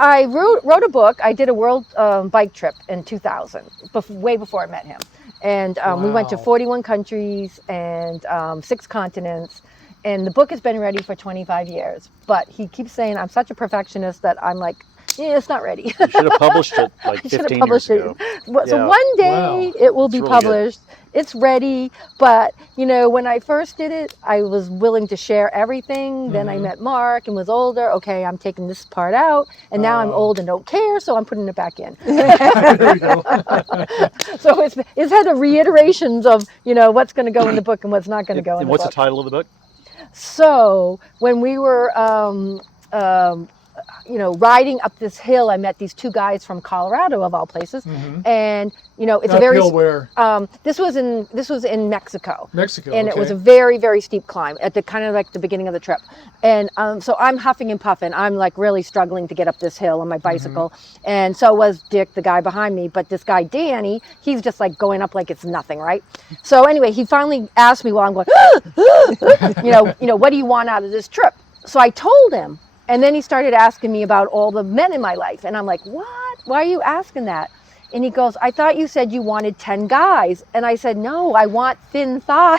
I wrote a book. I did a world bike trip in 2000, way before I met him. And we went to 41 countries and 6 continents. And the book has been ready for 25 years. But he keeps saying I'm such a perfectionist that I'm like, yeah, it's not ready. You should have published it like 15 years ago. So one day it will be published. It's ready. But, you know, when I first did it, I was willing to share everything. Then I met Mark and was older. Okay, I'm taking this part out. And now I'm old and don't care, so I'm putting it back in. There you go. So it's had the reiterations of, you know, what's going to go in the book and what's not going to go in the book. And what's the title of the book? So when we were you know, riding up this hill, I met these 2 guys from Colorado, of all places, and you know, it's a very where? This was in Mexico. Mexico, and it was a very, very steep climb at the kind of like the beginning of the trip, and so I'm huffing and puffing. I'm like really struggling to get up this hill on my bicycle, and so was Dick, the guy behind me. But this guy Danny, he's just like going up like it's nothing, right? So anyway, he finally asked me while I'm going, you know, what do you want out of this trip? So I told him. And then he started asking me about all the men in my life. And I'm like, what? Why are you asking that? And he goes, I thought you said you wanted 10 guys. And I said, no, I want thin thighs.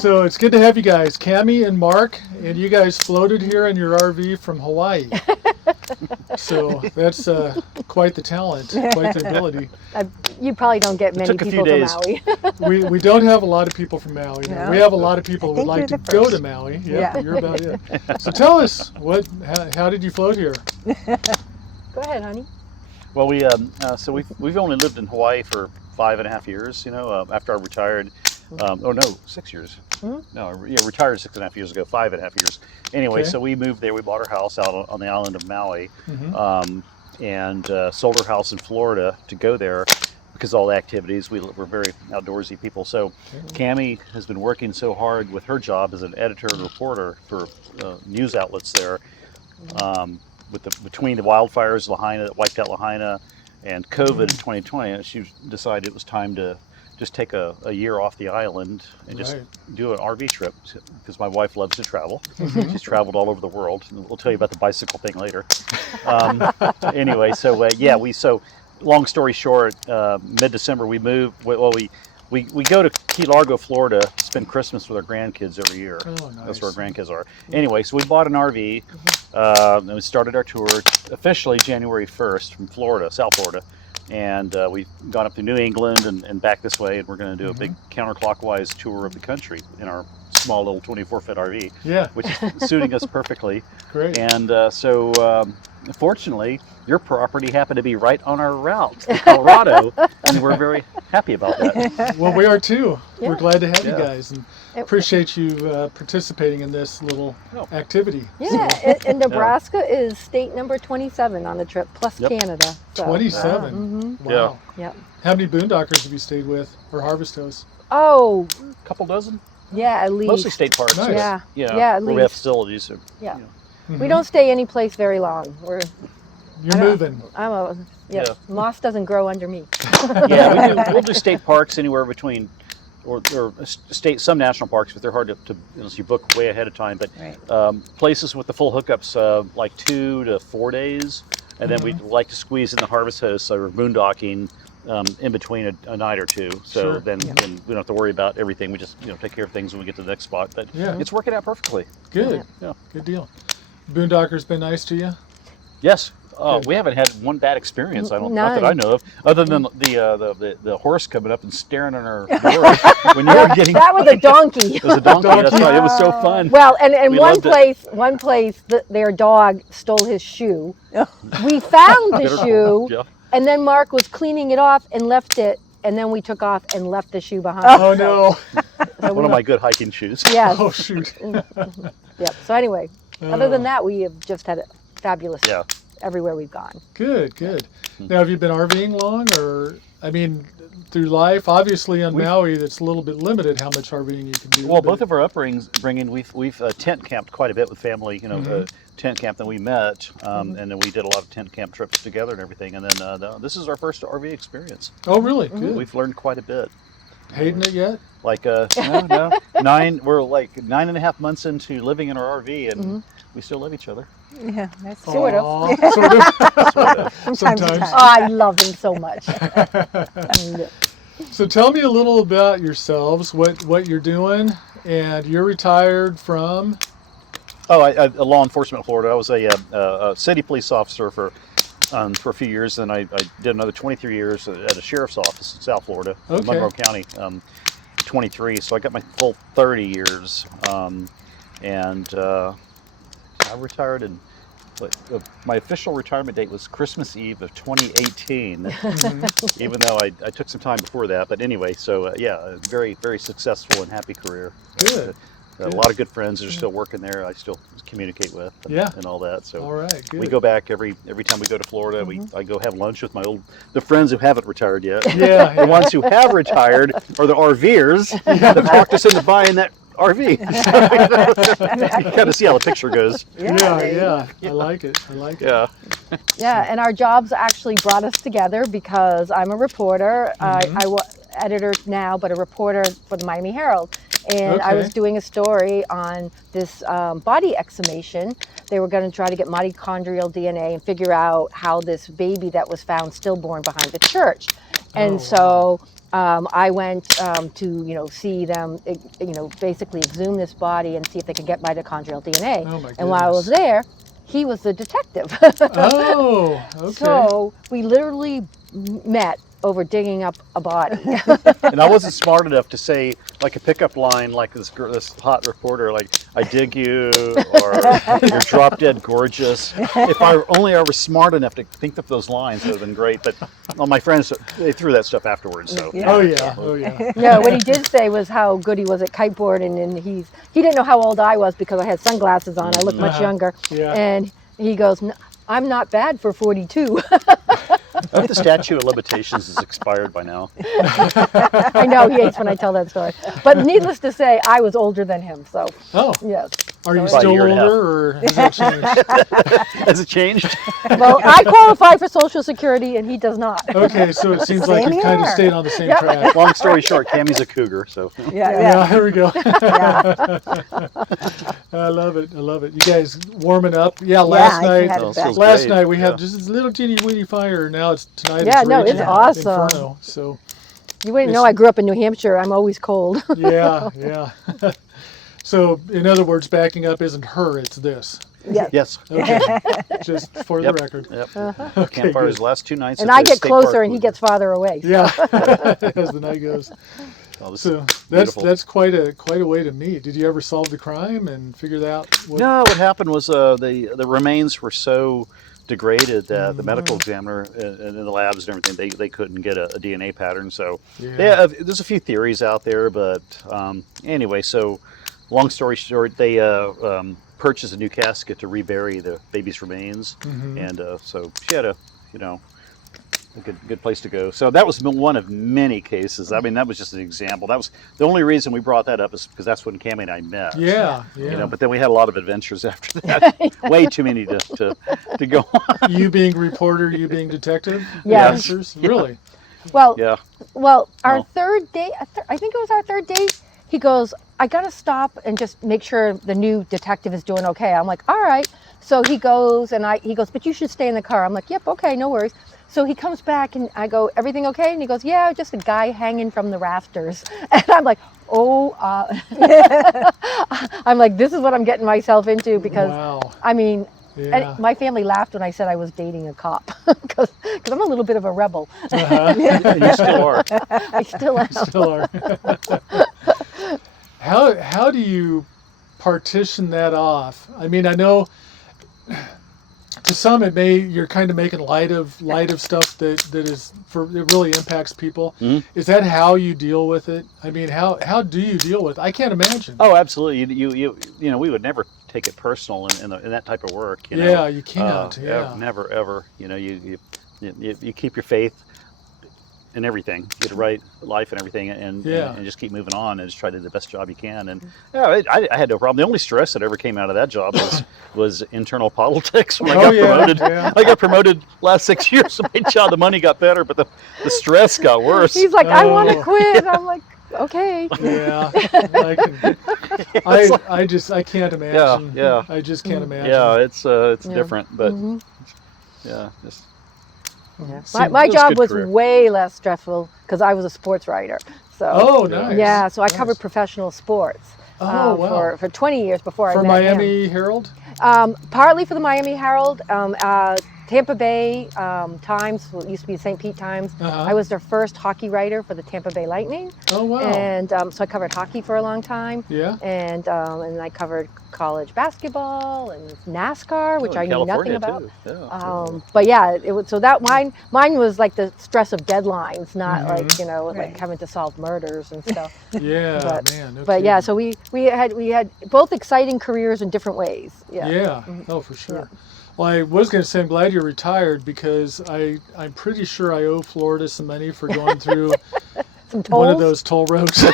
So it's good to have you guys, Cammy and Mark, and you guys floated here in your RV from Hawaii. So that's quite the talent, quite the ability. You probably don't get many people from Maui. we don't have a lot of people from Maui. No. We have a lot of people who would like to go to Maui. Yep, Yeah. You're about it. So tell us, how did you float here? Go ahead, honey. Well, we've only lived in Hawaii for 5.5 years. You know, after I retired. 6 years. No, retired 6.5 years ago, 5.5 years. Anyway, so we moved there. We bought our house out on the island of Maui, and sold our house in Florida to go there because of all the activities. We're very outdoorsy people. So Cammy has been working so hard with her job as an editor and reporter for news outlets there. Between the wildfires that wiped out Lahaina and COVID in 2020, she decided it was time to just take a year off the island and just do an RV trip, because my wife loves to travel. She's traveled all over the world. We'll tell you about the bicycle thing later. Anyway, so long story short, mid-December we moved. We go to Key Largo, Florida, to spend Christmas with our grandkids every year. Oh, nice. That's where our grandkids are. Anyway, so we bought an RV, and we started our tour officially January 1st from Florida, South Florida. And we've gone up to New England and back this way, and we're going to do a big counterclockwise tour of the country in our small little 24-foot RV, which is suiting us perfectly. Great. And fortunately, your property happened to be right on our route to Colorado, and we're very happy about that. Well, we are too. Yeah. We're glad to have you guys, and appreciate you participating in this little activity. Yeah, and Nebraska is state number 27 on the trip, plus Canada. So. 27? Wow. Yeah. How many boondockers have you stayed with, or harvest hosts? Oh. A couple dozen? Yeah, at least. Mostly state parks. Nice. Yeah, at least. We have facilities. So, yeah. We don't stay any place very long. You're moving. Moss doesn't grow under me. We'll do state parks anywhere between, or some national parks, but they're hard to unless you book way ahead of time. But places with the full hookups, like 2 to 4 days, and then we'd like to squeeze in the harvest hosts, so we're boondocking in between a night or two. So then we don't have to worry about everything. We just take care of things when we get to the next spot. But it's working out perfectly. Good. Yeah. Good deal. Boondocker's been nice to you? Yes. We haven't had one bad experience. Not that I know of, other than the horse coming up and staring on our door when you were getting. That was a donkey. It was a donkey. That's right. It was so fun. Well, and one place, their dog stole his shoe. We found the shoe, and then Mark was cleaning it off and left it, and then we took off and left the shoe behind. Oh no! One of my good hiking shoes. Yes. Oh shoot. Yep. So anyway, other than that, we have just had a fabulous. Yeah. Everywhere we've gone. Good. Now, have you been RVing long, or through life? Obviously, on Maui, that's a little bit limited how much RVing you can do. Well, both of our upbringing, we've tent camped quite a bit with family. Tent camp that we met, and then we did a lot of tent camp trips together and everything. And then this is our first RV experience. Oh, really? Good. We've learned quite a bit. Hating it yet? Like no. We're like 9.5 months into living in our RV, and we still love each other. Yeah, that's Sort of. Aw, sort of. Sometimes. Oh, I love him so much. So tell me a little about yourselves, what you're doing, and you're retired from. Oh, I law enforcement in Florida. I was a city police officer for a few years, and I did another 23 years at a sheriff's office in South Florida, Okay. Monroe County. 23, so I got my full 30 years, and I retired in. My official retirement date was Christmas Eve of 2018, even though I took some time before that. But anyway, so yeah, a very, very successful and happy career. Good. A lot of good friends that are still working there. I still communicate with and all that. So All right, good. we go back every time we go to Florida. I go have lunch with the friends who haven't retired yet. Yeah, The ones who have retired are the RVers that talked us into buying that RV. You kind of see how the picture goes. Yeah. I like it. Yeah. Yeah, and our jobs actually brought us together because I'm a reporter. I'm editor now, but a reporter for the Miami Herald. And I was Okay. doing a story on this body exhumation. They were going to try to get mitochondrial DNA and figure out how this baby that was found stillborn behind the church. And so I went to see them, basically exhume this body and see if they could get mitochondrial DNA. Oh my And while I was goodness. there, he was the detective. Oh, okay. So we literally met over digging up a body. And I wasn't smart enough to say like a pickup line like this hot reporter, like I dig you or you're drop dead gorgeous. If I was smart enough to think of those lines, it would have been great. But my friends, they threw that stuff afterwards. So Yeah. Oh yeah. No, what he did say was how good he was at kiteboarding, and he didn't know how old I was because I had sunglasses on. I looked much younger. Yeah. And he goes, I'm not bad for 42. I think the statute of limitations is expired by now. I know he hates when I tell that story. But needless to say, I was older than him. So, Oh, yes. are you About a still year and a half. older, or has that changed? Has it changed? Well, I qualify for Social Security, and he does not. Okay, so it seems like Same you kind of here. stayed on the same Yeah. track. Long story short, Cammy's a cougar, so. Yeah, here we go. Yeah. I love it. You guys warming up? Yeah, last I night. had Oh, it so back. Last great, night we had yeah. just this little teeny weeny fire. Now tonight. Yeah, it's no, it's raging awesome. Inferno. So You wouldn't know I grew up in New Hampshire. I'm always cold. yeah. So in other words, backing up isn't her, it's this. Yeah. Yes. Okay, just for the Yep. record. Yep. Okay, Campfires good. last 2 nights. And at I the get state closer, park and he with- gets farther away. Yeah, as the night goes. Oh, this So is that's beautiful. quite a way to meet. Did you ever solve the crime and figure out what? No, what happened was the remains were so degraded that the medical examiner and the labs and everything they couldn't get a DNA pattern. So Yeah. there's a few theories out there, but anyway. So long story short, they purchased a new casket to rebury the baby's remains, and so she had a good place to go. So that was one of many cases. I mean, that was just an example. That was the only reason we brought that up is because that's when Cammy and I met. Yeah. But then we had a lot of adventures after that. Way too many to go on. You being reporter, you being detective. Yes. Adventures? Really. Well, Yeah. our Oh. third date, I think it was our third date, he goes, I got to stop and just make sure the new detective is doing okay. I'm like, all right. So he goes, he goes, but you should stay in the car. I'm like, yep, okay, no worries. So he comes back and I go, everything okay? And he goes, yeah, just a guy hanging from the rafters. And I'm like, I'm like, this is what I'm getting myself into because, Wow. I mean, Yeah. and my family laughed when I said I was dating a cop because I'm a little bit of a rebel. You still are. I still am. Still are. How do you partition that off? I mean, I know to some you're kind of making light of stuff that it really impacts people. Mhm. Is that how you deal with it? I mean, how do you deal with it? I can't imagine. Oh, absolutely. You we would never take it personal in that type of work. Yeah, you can't. Never ever. You keep your faith in everything, get it right, life and everything, and just keep moving on and just try to do the best job you can. And I had no problem. The only stress that ever came out of that job was internal politics. When I got promoted, I got promoted last 6 years of my job. The money got better, but the stress got worse. He's like, I want to Oh. quit. I'm like, Okay. Yeah, I can't imagine. Yeah. I just can't imagine. Yeah, it's Yeah. different, but Mhm. yeah, just Yeah. See, My it was a job good was career. way less stressful because I was a sports writer. So Oh, Yeah. nice. yeah, so I Nice. covered professional sports Oh, wow. for 20 years before For I met him. Miami Herald? Partly for the Miami Herald, Tampa Bay Times, what used to be the St. Pete Times. Uh-huh. I was their first hockey writer for the Tampa Bay Lightning. Oh, wow. And so I covered hockey for a long time. Yeah. And I covered college basketball and NASCAR, which Oh, I in knew nothing California, about. too. Yeah. But yeah, it was so that mine was like the stress of deadlines, not Mhm. like like Right. having to solve murders and stuff. Yeah, But- man. No But yeah, kidding. so we had both exciting careers in different ways. Yeah. Yeah. Oh, for sure. Well, I was going to say I'm glad you're retired because I'm pretty sure I owe Florida some money for going through Some tolls. one of those toll roads.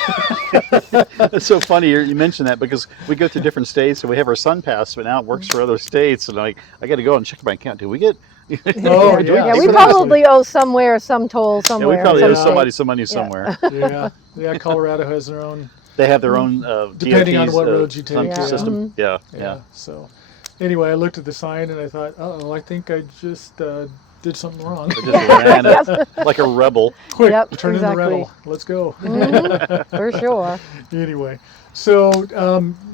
It's so funny you mentioned that because we go to different states and we have our Sun Pass, but now it works for other states, and I got to go and check my account. Do we get? Oh, do we yeah. Yeah, we Exactly. probably owe somewhere some toll Yeah, somewhere. we probably in owe some somebody state. some money somewhere. Yeah. Yeah. Colorado has their own. They have their own Depending on DOT's, what roads you take, yeah. system. Yeah. Yeah. So, anyway, I looked at the sign and I thought, oh, I think I just did something wrong. I just ran it like a rebel. Quick, Yep, turn exactly. in the rental. Let's go. Mhm, for sure. Anyway, so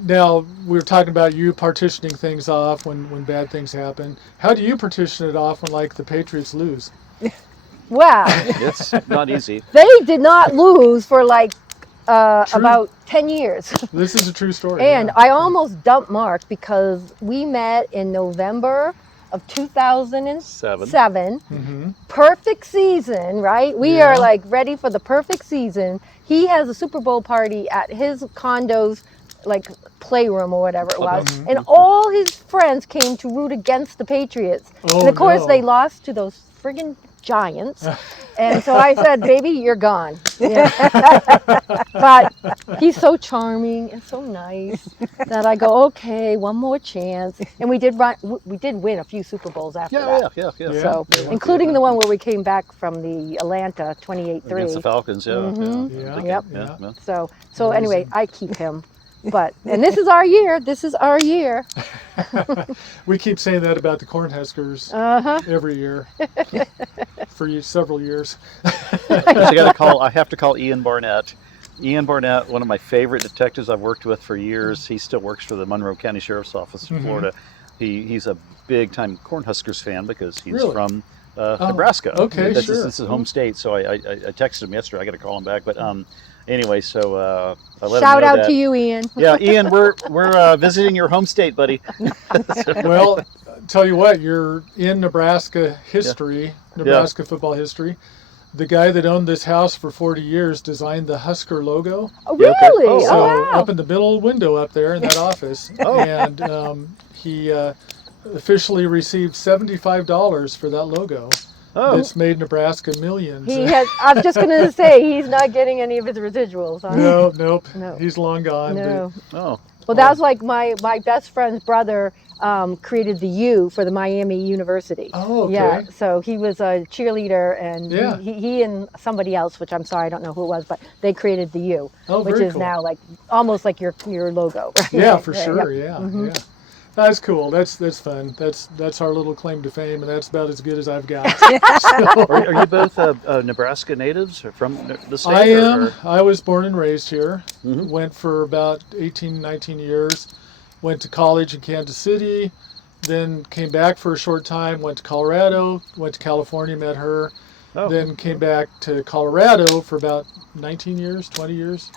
now we were talking about you partitioning things off when bad things happen. How do you partition it off when, like, the Patriots lose? Wow. It's not easy. They did not lose for like True. about 10 years. This is a true story. And yeah. I almost dumped Mark because we met in November of 2007. Mhm. Perfect season, right? We Yeah. are like ready for the perfect season. He has a Super Bowl party at his condo's like playroom or whatever it was. Mhm. And all his friends came to root against the Patriots. Oh, and of course no. they lost to those friggin' Giants. And so I said, baby, you're gone. Yeah. But he's so charming and so nice that I go, okay, one more chance. And we did win a few Super Bowls after that. Yeah. Yeah. So, Yeah. including the one where we came back from the Atlanta Against the 28-3. Falcons, yeah. Mhm. Yeah. Big Yep. game, yeah. So anyway, I keep him. And this is our year. This is our year. We keep saying that about the Cornhuskers Uh-huh. every year for several years. I have to call Ian Barnett. Ian Barnett, one of my favorite detectives I've worked with for years. He still works for the Monroe County Sheriff's Office in Mhm. Florida. He's a big time Cornhuskers fan because he's Really? from Nebraska. okay, That's sure. This is home state, so I texted him yesterday. I got to call him back, but anyway, so I let him Shout know out that. to you, Ian. Yeah, Ian, we're visiting your home state, buddy. Well, tell you what, you're in Nebraska history, Nebraska football history. The guy that owned this house for 40 years designed the Husker logo. Oh, Yeah, okay. really? Oh, Oh, So wow. up in the middle window up there in that office, Oh. and he officially received $75 for that logo. Oh, It's made Nebraska millions. He has. I was just going to say he's not getting any of his residuals. Huh? No, nope. No. He's long gone. No. oh, Well, that was like my best friend's brother created the U for the Miami University. Oh, okay. Yeah, so he was a cheerleader, and Yeah. he and somebody else, which I'm sorry, I don't know who it was, but they created the U, Oh, which very is cool. now like almost like your logo. Right? Yeah, for Yeah, sure. yeah. Yeah, Mhm. yeah. That's cool. That's fun. That's our little claim to fame, and that's about as good as I've got. are you both Nebraska natives or from the state? I or- am. I was born and raised here. Mhm. Went for about 18, 19 years. Went to college in Kansas City. Then came back for a short time. Went to Colorado. Went to California. Met her. Oh. Then came back to Colorado for about 19 years, 20 years,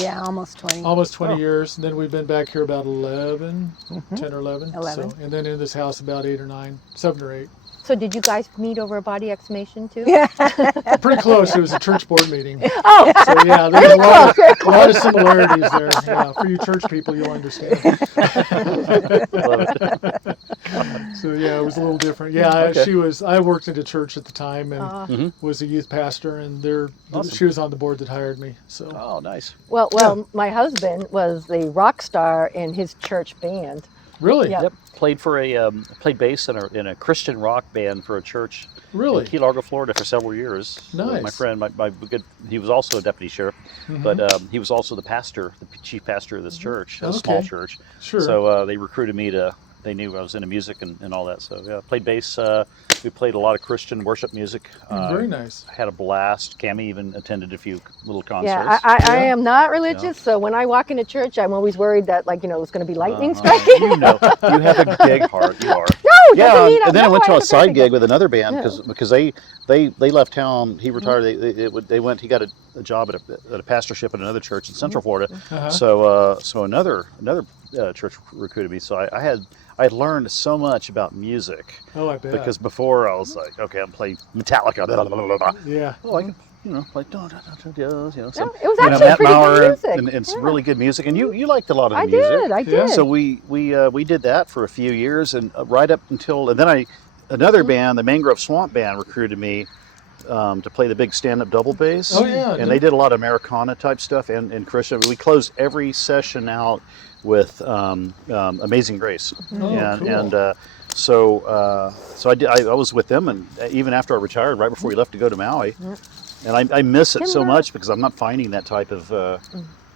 Yeah, almost 20. almost 20 Oh. years. And then we've been back here about 11, 10 or 11. 11. So, and then in this house about 8 or 9, 7 or 8. So did you guys meet over a body exhumation too? Yeah. Pretty close. It was a church board meeting. Oh, So yeah, there's a lot of similarities there. Yeah, for you church people, you'll understand. Love it. So yeah, it was a little different. Yeah, Okay. I worked at a church at the time and Mhm. was a youth pastor, and Awesome. she was on the board that hired me. So Oh, nice. well, my husband was the rock star in his church band. Really? Yeah. Yep, played for a played bass in a Christian rock band for a church Really? in Key Largo, Florida, for several years. Nice. My friend, my good, he was also a deputy sheriff, but he was also the pastor, the chief pastor of this church, a small Okay. church. Sure. So they recruited me to. They knew I was into music and all that. So yeah, played bass. We played a lot of Christian worship music. Very nice. I had a blast. Cammy even attended a few little concerts. Yeah, I Yeah. am not religious, so when I walk into church, I'm always worried that, like, it's going to be lightning Uh-huh. striking. You know, you have a big heart. You are. No, Yeah, doesn't mean and then I no, went to a have side perfect gig with another band because they left town. He retired. Mm-hmm. They went. He got a job at a pastorship at another church in Central Florida. Uh-huh. So another church recruited me. So I had learned so much about music Oh, I bet. because before I was like, okay, I'm playing Metallica. Blah, blah, blah, blah. Yeah. Oh, I can, like some, No, it was actually Matt pretty Maurer, good music. and it's Yeah. really good music. And you liked a lot of the I music. did. Yeah. So we did that for a few years, and right up until, and then another band, the Mangrove Swamp Band, recruited me to play the big stand-up double bass. Oh, yeah. And they did a lot of Americana type stuff and Christian. We closed every session out with Amazing Grace, Oh, and cool. and so I was with them, and even after I retired, right before we left to go to Maui, and I miss it so much because I'm not finding that type of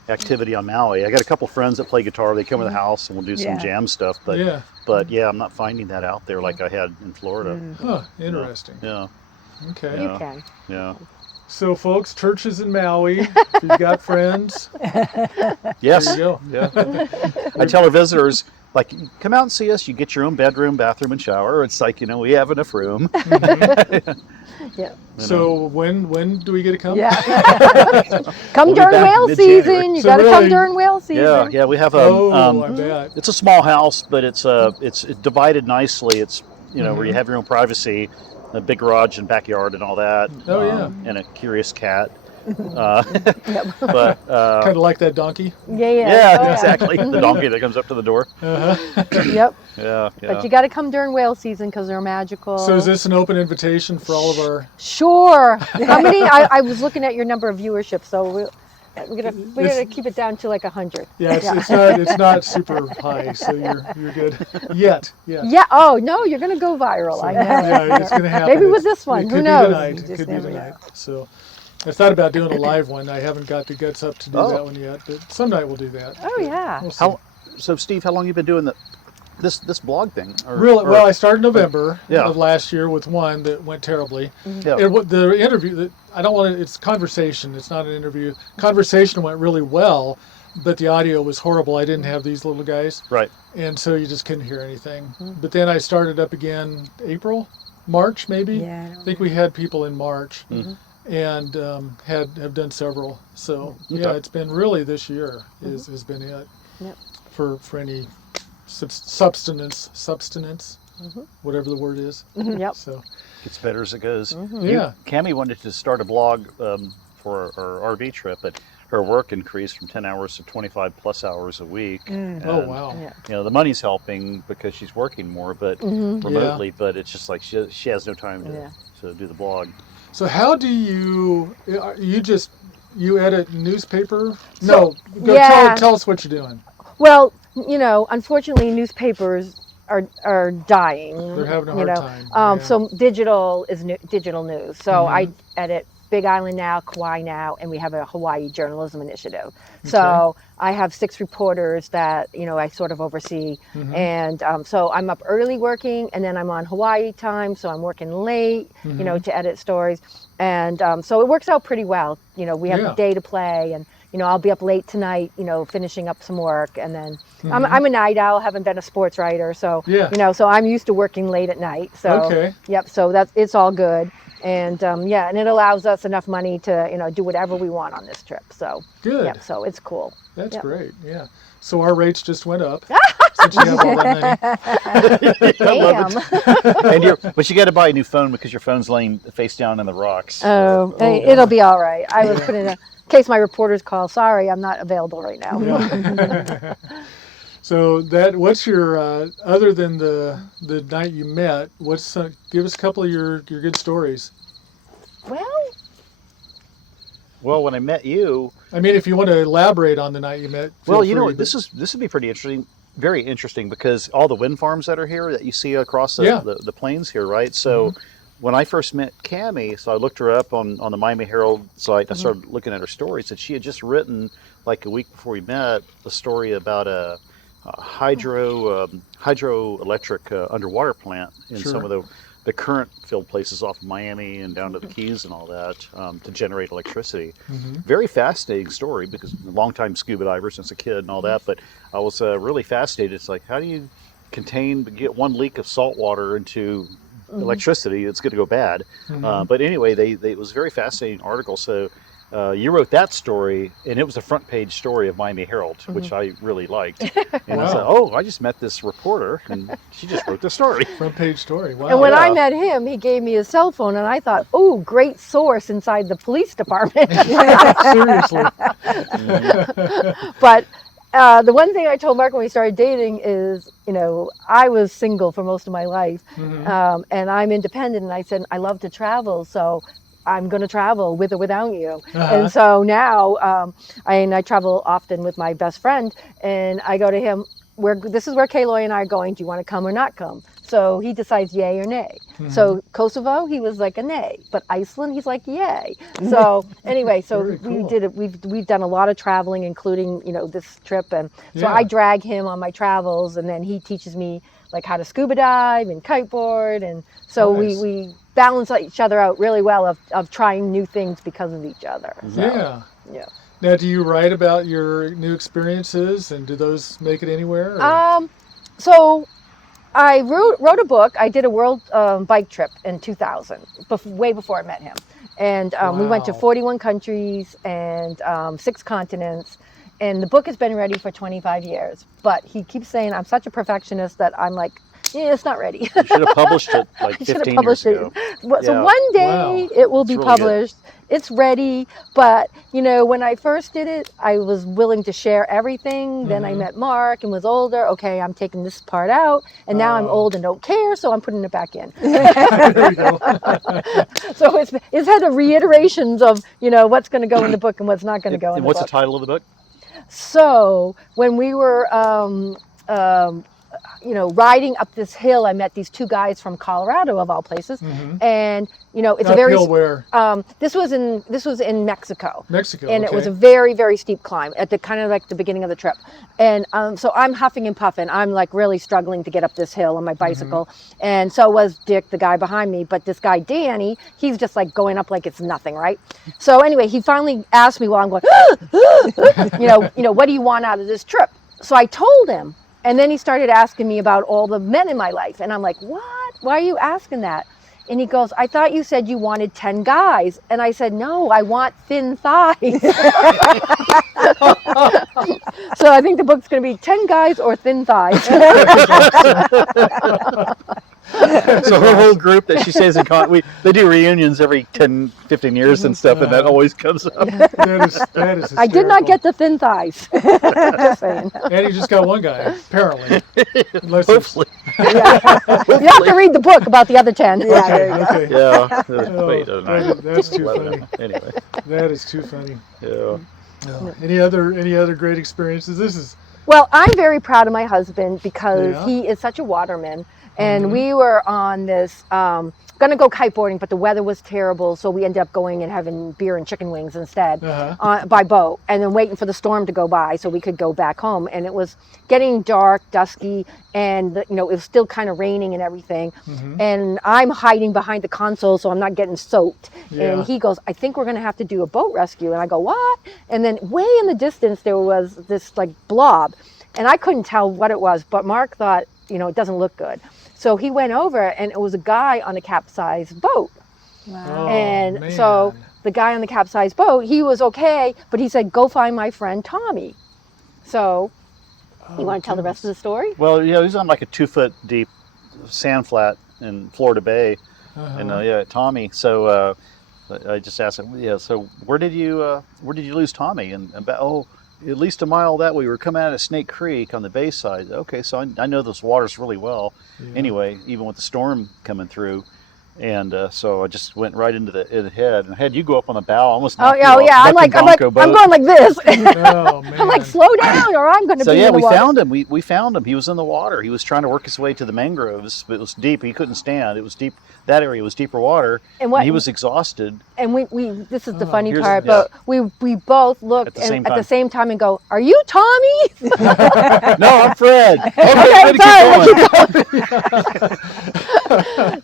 activity on Maui. I got a couple friends that play guitar. They come to the house and we'll do some Yeah. jam stuff, but Yeah. I'm not finding that out there like I had in Florida. Huh. Interesting. Yeah, Okay. You Yeah. can. yeah. So, folks, churches in Maui. If you've got friends, Yes. there you go. Yeah. I tell our visitors, like, come out and see us. You get your own bedroom, bathroom, and shower. It's like, we have enough room. Yeah. So, when do we get to come? Yeah. Come We'll be during back whale mid-January. season. You So got to come really- during whale season. Yeah, we have Oh, I bet. it's a small house, but it's divided nicely. It's where you have your own privacy, a big garage and backyard and all that. Oh, yeah. And a curious cat. But Kind of like that donkey. Yeah. yeah, Oh, exactly. The donkey that comes up to the door. Uh-huh. Yep. Yeah. But you got to come during whale season because they're magical. So, is this an open invitation for all of our? Sure. How many? I was looking at your number of viewership, so we're gonna keep it down to like 100. Yeah, it's not super high, so you're good. Yet. Yeah. Oh no, you're gonna go viral. I know. Yeah, it's going to happen. Maybe with this one. It Who could knows? Be tonight. You It just could be never tonight. know. So, I thought about doing a live one. I haven't got the guts up to do Oh. that one yet, but some night we'll do that. Oh yeah. We'll see. So Steve, how long you been doing this blog thing? Really? Well, I started November Yeah. of last year with one that went terribly. Yeah. The interview, I don't want to, it's conversation. It's not an interview. Conversation went really well, but the audio was horrible. I didn't have these little guys. Right. And so you just couldn't hear anything. But then I started up again March maybe. Yeah. I think we had people in March. Mhm. And have done several. So Okay. yeah, it's been really this year has been it. Yep. For any substance, whatever the word is. Yep. So Gets better as it goes. yeah. Cammy wanted to start a blog for our RV trip, but her work increased from 10 hours to 25 plus hours a week. And, Oh wow. Yeah. the money's helping because she's working more, but remotely. But it's just like she has no time to do the blog. So how do you edit newspaper? No, go yeah. tell us what you're doing. Well, unfortunately, newspapers are dying. They're having a hard time. Yeah. So digital is digital news. So I edit Big Island Now, Kauai Now, and we have a Hawaii journalism initiative. So I have 6 reporters that I sort of oversee, and so I'm up early working, and then I'm on Hawaii time, so I'm working late, to edit stories, and so it works out pretty well. We have the day to play, and I'll be up late tonight, finishing up some work, and then I'm a night owl, haven't been a sports writer, so so I'm used to working late at night. So yep, so it's all good. And and it allows us enough money to do whatever we want on this trip. So good. yeah, so it's cool. That's great. Yeah. So our rates just went up since you have all that money. Damn. But you got to buy a new phone because your phone's laying face down in the rocks. Oh, it'll be all right. I was putting in case my reporters call. Sorry, I'm not available right now. Yeah. So what's your other than the night you met? Give us a couple of your good stories. Well, when I met you, I mean, if you want to elaborate on the night you met. well, feel free, this would be pretty interesting. very interesting because all the wind farms that are here that you see across the, Yeah. the plains here, right? So when I first met Cammy, so I looked her up on the Miami Herald site. And I started looking at her stories, and she had just written, like a week before we met, a story about a hydroelectric underwater plant in some of the current filled places off of Miami and down to the Keys and all that to generate electricity. Very fascinating story because I'm a longtime scuba diver since a kid and all that, but I was really fascinated. It's like, how do you get one leak of salt water into electricity? It's going to go bad. But anyway, it was a very fascinating article. So you wrote that story, and it was a front page story of Miami Herald, which I really liked. And I said, oh, I just met this reporter, and she just wrote the story. Front page story. Wow. And when I met him, he gave me his cell phone, and I thought, oh, great source inside the police department. Seriously. But the one thing I told Mark when we started dating is, I was single for most of my life, and I'm independent, and I said, I love to travel, so I'm going to travel with or without you. And so now I travel often with my best friend, and I go to him, this is where Kaloy and I are going. Do you want to come or not come? So he decides yay or nay. So Kosovo, he was like a nay, but Iceland, he's like yay. So anyway, so Very cool. we did it. We've done a lot of traveling, including this trip, and so I drag him on my travels, and then he teaches me like how to scuba dive and kiteboard, and so we balance each other out really well of trying new things because of each other. So, yeah. Now, do you write about your new experiences, and do those make it anywhere? So I wrote a book. I did a world bike trip in 2000, way before I met him. And we went to 41 countries and 6 continents. And the book has been ready for 25 years. But he keeps saying I'm such a perfectionist that I'm like, yeah, it's not ready. You should have published it like 15 years ago. So one day it will be really published. It's ready. But, when I first did it, I was willing to share everything. Then I met Mark and was older. Okay, I'm taking this part out. And now I'm old and don't care, so I'm putting it back in. There you go. So it's had the reiterations of, what's going to go in the book and what's not going to go in the book. And what's the title of the book? So when we were, riding up this hill, I met these 2 guys from Colorado, of all places, and it's a very Uphill where? This was in Mexico. Mexico. And it was a very, very steep climb at the kind of like the beginning of the trip, and so I'm huffing and puffing. I'm like really struggling to get up this hill on my bicycle, and so was Dick, the guy behind me. But this guy Danny, he's just like going up like it's nothing, right? So anyway, he finally asked me while I'm going, what do you want out of this trip? So I told him. And then he started asking me about all the men in my life. And I'm like, what? Why are you asking that? And he goes, I thought you said you wanted 10 guys. And I said, no, I want thin thighs. So I think the book's going to be 10 guys or thin thighs. So her whole group that she says they do reunions every 10, 15 years and stuff, and that always comes up. That is I did not hysterical. get the thin thighs. Just saying. And you just got one guy, apparently. Unless Hopefully. You have to read the book about the other 10. Yeah, there you go. Okay. Yeah. Oh, Wait, that's too 11. funny. Anyway. That is too funny. Yeah. Oh, any other great experiences? This is Well, I'm very proud of my husband because Yeah. he is such a waterman. And we were on this, going to go kiteboarding, but the weather was terrible. So we ended up going and having beer and chicken wings instead by boat, and then waiting for the storm to go by so we could go back home. And it was getting dark, dusky, and it was still kind of raining and everything. And I'm hiding behind the console so I'm not getting soaked. Yeah. And he goes, I think we're going to have to do a boat rescue. And I go, what? And then way in the distance there was this like blob, and I couldn't tell what it was, but Mark thought, it doesn't look good. So he went over, and it was a guy on a capsized boat. Wow. And so the guy on the capsized boat, he was okay, but he said, go find my friend Tommy. So you want to tell the rest of the story? Well, he's on like a 2-foot deep sand flat in Florida Bay, and Tommy. So I just asked him, so where did you lose Tommy? And about at least a mile that way. We were coming out of Snake Creek on the bay side. Okay, so I know those waters really well. Anyway, even with the storm coming through, And so I just went right into the head and had you go up on the bow, almost Oh knocked you yeah, off. yeah. I'm Buck and like, Bronco I'm boat. going like this. Oh man. I'm like, slow down, or I'm going to So be yeah, in the we water. found him. We found him. He was in the water. He was trying to work his way to the mangroves, but it was deep. He couldn't stand. It was deep. That area was deeper water, And what- he was exhausted. And we this is the Oh. funny Here's- part, yeah. but we both looked At the same at the time. same time and go, "Are you Tommy?" No, I'm Fred. Okay, way to keep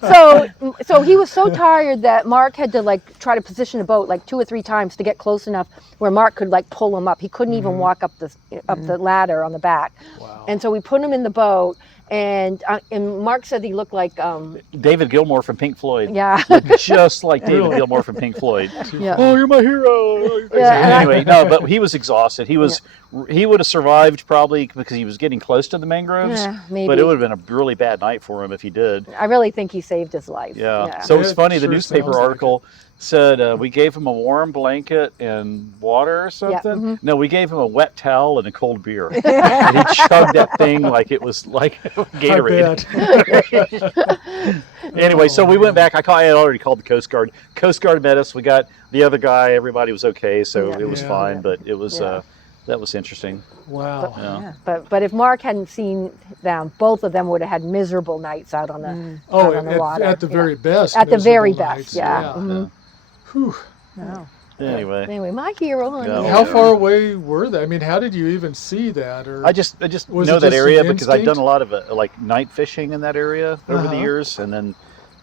sorry, going. so he was so tired that Mark had to like try to position the boat like 2 or 3 times to get close enough where Mark could like pull him up. He couldn't even walk up the ladder on the back. Wow. And so we put him in the boat, and Mark said he looked like David Gilmour from Pink Floyd. yeah. Looked just like David Really? Gilmour from Pink Floyd. Yeah. Oh, you're my hero. Yeah, and Anyway, no, but he was exhausted. He would have survived probably because he was getting close to the mangroves. Yeah, maybe. But it would have been a really bad night for him if he did. I really think he saved his life. Yeah. So it was It funny. The sure newspaper sounds like article said we gave him a warm blanket and water or something. mhm. No, we gave him a wet towel and a cold beer. And he chugged that thing like it was like Gatorade. Anyway, so we went back. I had already called the Coast Guard. Coast Guard met us. We got the other guy. Everybody was okay, so Yeah. it was Yeah. fine. But it was Yeah. that was interesting. Wow. Yeah. Yeah. But if Mark hadn't seen them, both of them would have had miserable nights out on the Oh, out on the water. at the Yeah. very best. At the very miserable best, nights, yeah. Mhm. Whew. Wow. Anyway, Anyway, my hero. honey. Yeah. How far away were they? I mean, how did you even see that? Or I just Was know it that just area an because I've done instinct? a lot of like night fishing in that area over the Uh-huh. years, and then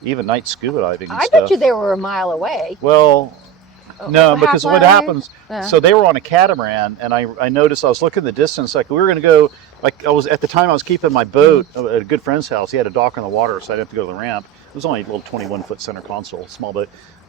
even night scuba diving and I stuff. bet you they were a mile away. Well, no, half because what mile? happens? Yeah. So they were on a catamaran, and I noticed I was looking at the distance. Like we were going to go. Like I was at the time, I was keeping my boat at a good friend's house. He had a dock on the water, so I didn't have to go to the ramp. It was only a little 21-foot center console, small boat.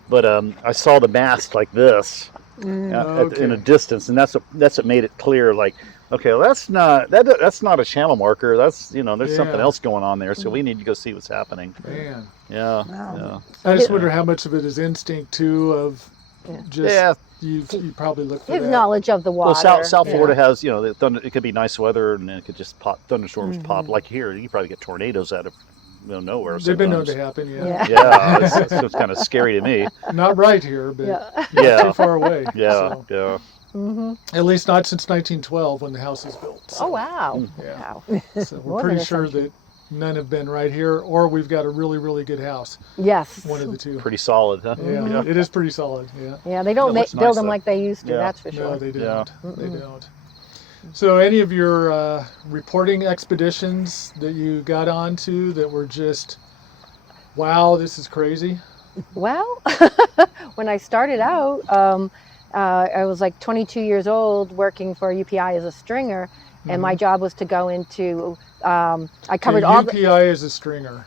But I saw the mast like this in a distance, and that's what made it clear. Like, okay, well, that's not a channel marker. That's there's something Yeah. else going on there. So we need to go see what's happening. man, Yeah, Wow. I just Yeah. wonder how much of it is instinct too. Of just yeah. you probably look for His that. knowledge of the water. Well, South Yeah. Florida has the thunder. It could be nice weather, and then it could just pop. Thunderstorms Mm-hmm. pop. Like here, you probably get tornadoes out of nowhere. They've been known to sometimes. happen. Yeah. Yeah. Yeah, it's kind of scary to me. Not right here, but Yeah. too Yeah, far away. yeah, So, yeah. hmm at least not since 1912 when the house was built. So, Oh wow. Yeah. Wow. So we're More pretty than sure that none have been right here, or we've got a really, really good house. Yes. One of the two. Pretty solid, huh? Yeah, it is pretty solid. Yeah. Yeah, they don't It looks build nice, them though. like they used to. Yeah. That's for No, sure. they Yeah. don't. They don't. So, any of your reporting expeditions that you got onto that were just, wow, this is crazy? Well, when I started out, I was like 22 years old working for UPI as a stringer, and my job was to go into. I covered So all the UPI is a stringer.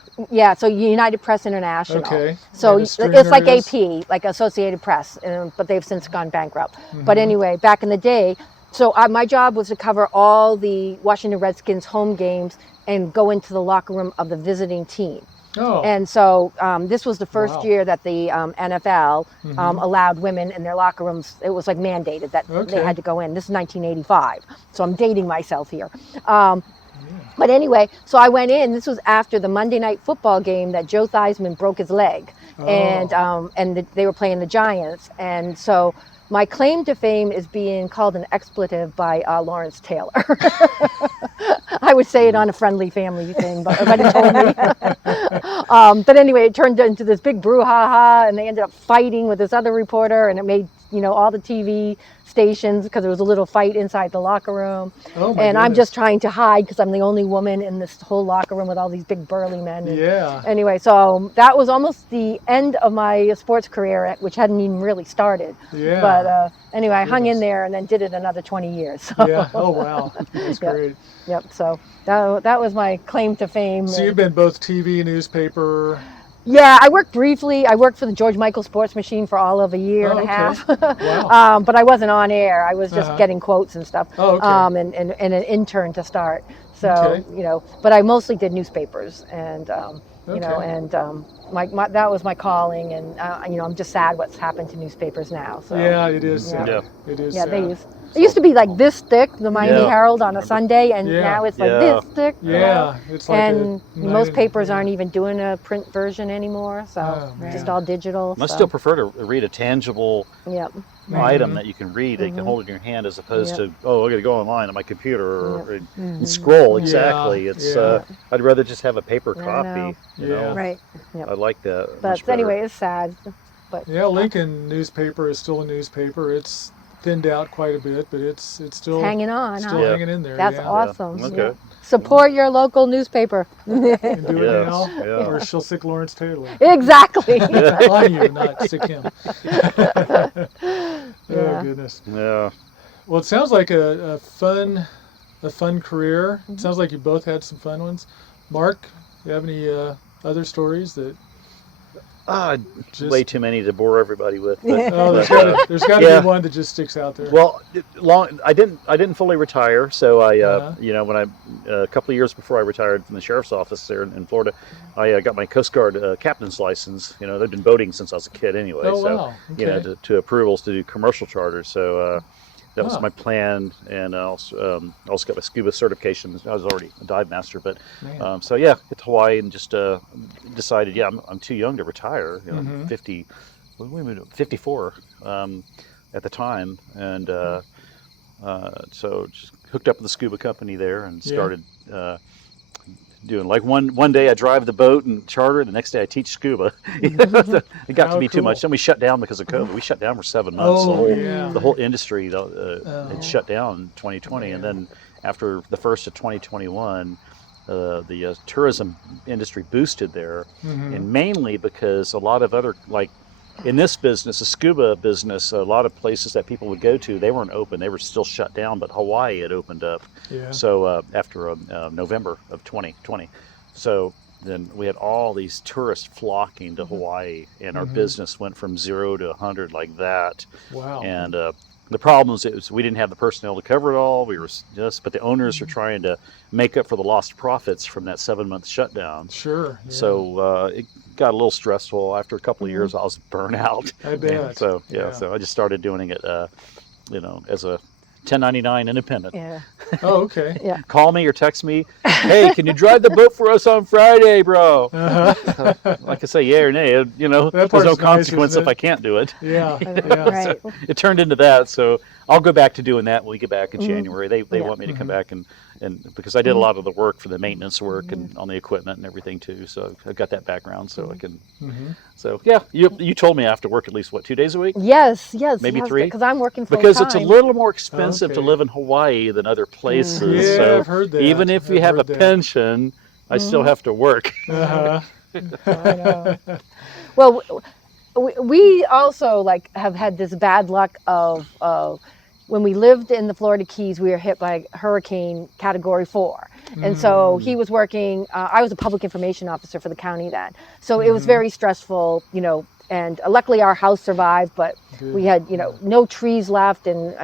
so United Press International. Okay. So And a it's stringer like is? AP, like Associated Press, but they've since gone bankrupt. But anyway, back in the day, so my job was to cover all the Washington Redskins home games and go into the locker room of the visiting team. Oh. And so this was the first Wow. year that the NFL allowed women in their locker rooms. It was like mandated that Okay. they had to go in. This is 1985, so I'm dating myself here. But anyway, so I went in. This was after the Monday night football game that Joe Theismann broke his leg, and they were playing the Giants. And so my claim to fame is being called an expletive by Lawrence Taylor. I would say it on a friendly family thing, but everybody told me. But anyway, it turned into this big brouhaha, and they ended up fighting with this other reporter, and it made all the TV stations because there was a little fight inside the locker room. Oh my And I'm goodness. just trying to hide because I'm the only woman in this whole locker room with all these big burly men. And Yeah. Anyway, so that was almost the end of my sports career, which hadn't even really started. Yeah. But anyway, I hung in Goodness. there and then did it another 20 years. So, Yeah. Oh wow. That's Yeah. great. Yep. So that was my claim to fame. So you've been both TV, newspaper. Yeah, I worked briefly. I worked for the George Michael Sports Machine for all of a year Oh, and a okay. half. Wow. But I wasn't on air. I was just Uh-huh. getting quotes and stuff. Oh, okay. And an intern to start. So, Okay. but I mostly did newspapers. And You know, Okay. and that was my calling, and you know, I'm just sad what's happened to newspapers now. So Yeah, it is Yeah. sad. Yeah. It is yeah, sad. it used to be like this thick, the Miami Yeah. Herald on a Remember? Sunday, and Yeah. now it's like Yeah. this thick. you know? Yeah, it's like And a most papers yeah. aren't even doing a print version anymore, so Oh, just man. all digital. I so. still prefer to read a tangible Yep. item Mhm. that you can read, that you can hold in your hand, as opposed Yep. to, oh, I got to go online on my computer or, Yep. and scroll. Yeah, Exactly. It's yeah. I'd rather just have a paper I copy. know. You Yeah. know, Right. I like that. But much better. anyway, it's sad. But Yeah, Lincoln newspaper is still a newspaper. It's thinned out quite a bit, but it's still it's hanging on. still Huh? Yeah. hanging in there. That's yeah. awesome. Okay. Yeah. Support your local newspaper. And do it Yes, now, yeah. or she'll sick Lawrence Taylor. Exactly. On you, not sick him. Oh Yeah. goodness. Yeah. Well, it sounds like a fun career. It sounds like you both had some fun ones. Mark, you have any other stories that Just way too many to bore everybody with. But, Oh, but, there's got to yeah. be one that just sticks out there. well, I didn't fully retire, so I Uh-huh. you know, when a couple of years before I retired from the sheriff's office there in Florida, I got my Coast Guard captain's license. You know, they've been boating since I was a kid anyway. Oh, so wow. you know, Okay. to approvals to do commercial charters. So that was Huh. my plan, and I also got my scuba certification. I was already a dive master, but Man. so yeah, get to Hawaii and just decided, yeah, I'm too young to retire. You know, Mhm. 50, what were we doing? 54 at the time, and so just hooked up with the scuba company there and Yeah. started doing, like, one day I drive the boat and charter, the next day I teach scuba. It got How to be too cool. much. Then we shut down because of COVID. We shut down for 7 months. Oh, yeah. The whole industry had shut down in 2020, and Yeah. then after the first of 2021, the tourism industry boosted there, Mhm. and mainly because a lot of other, like in this business, the scuba business, a lot of places that people would go to, they weren't open. They were still shut down, but Hawaii had opened up. Yeah. So after November of 2020, so then we had all these tourists flocking to Hawaii, and our Mhm. business went from 0 to 100 like that. Wow. And the problem was we didn't have the personnel to cover it all. We were but the owners are trying to make up for the lost profits from that 7-month shutdown. Sure. Yeah. So it got a little stressful. After a couple of years, I was burnt out. I bet. And so Yeah. so I just started doing it, you know, as a 1099 independent. Yeah. Oh, okay. Yeah. Call me or text me. Hey, can you drive the boat for us on Friday, bro? Uh-huh. Like I say, yeah or nay. You know, That there's no part's nice, consequence isn't if I can't do it. Yeah. Yeah. Right. It turned into that, so I'll go back to doing that when we get back in January. They Yeah. want me to come back and because I did a lot of the work for the maintenance work and on the equipment and everything too, so I've got that background, so I can. Mhm. So yeah, you told me I have to work at least 2 days a week, Yes. Maybe 3? Because I'm working full because time. it's a little more expensive to Okay. live in Hawaii than other places. Yeah, So I've heard that. even if you I've have a heard that. pension, I still have to work. Uh-huh. I know. Well, we also like have had this bad luck of when we lived in the Florida Keys, we were hit by Hurricane Category 4. And so he was working, I was a public information officer for the county then. So it was very stressful, you know, and luckily our house survived, but we had, you know, no trees left and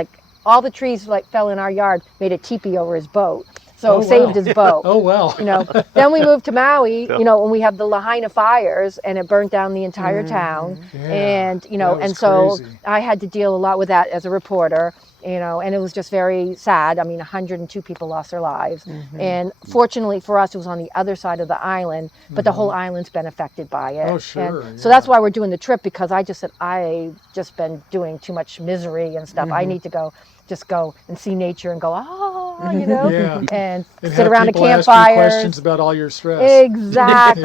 like all the trees like fell in our yard, made a teepee over his boat. So Oh, saved wow. his boat. Oh, wow. You know, then we moved to Maui, you know, and we have the Lahaina fires and it burnt down the entire town. Yeah, And, you know, that was and so crazy. I had to deal a lot with that as a reporter, you know, and it was just very sad. I mean, 102 people lost their lives. And fortunately for us, it was on the other side of the island, but the whole island's been affected by it. Oh, sure, And so that's why we're doing the trip, because I just said, I've just been doing too much misery and stuff. I need to go and see nature and go, you know, Yeah. and And sit have around a people ask you campfire. questions about all your stress. Exactly.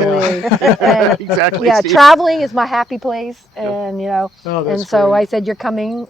And, Exactly. yeah, Steve. traveling is my happy place, and you know, Oh, that's and so great. I said, "You're coming."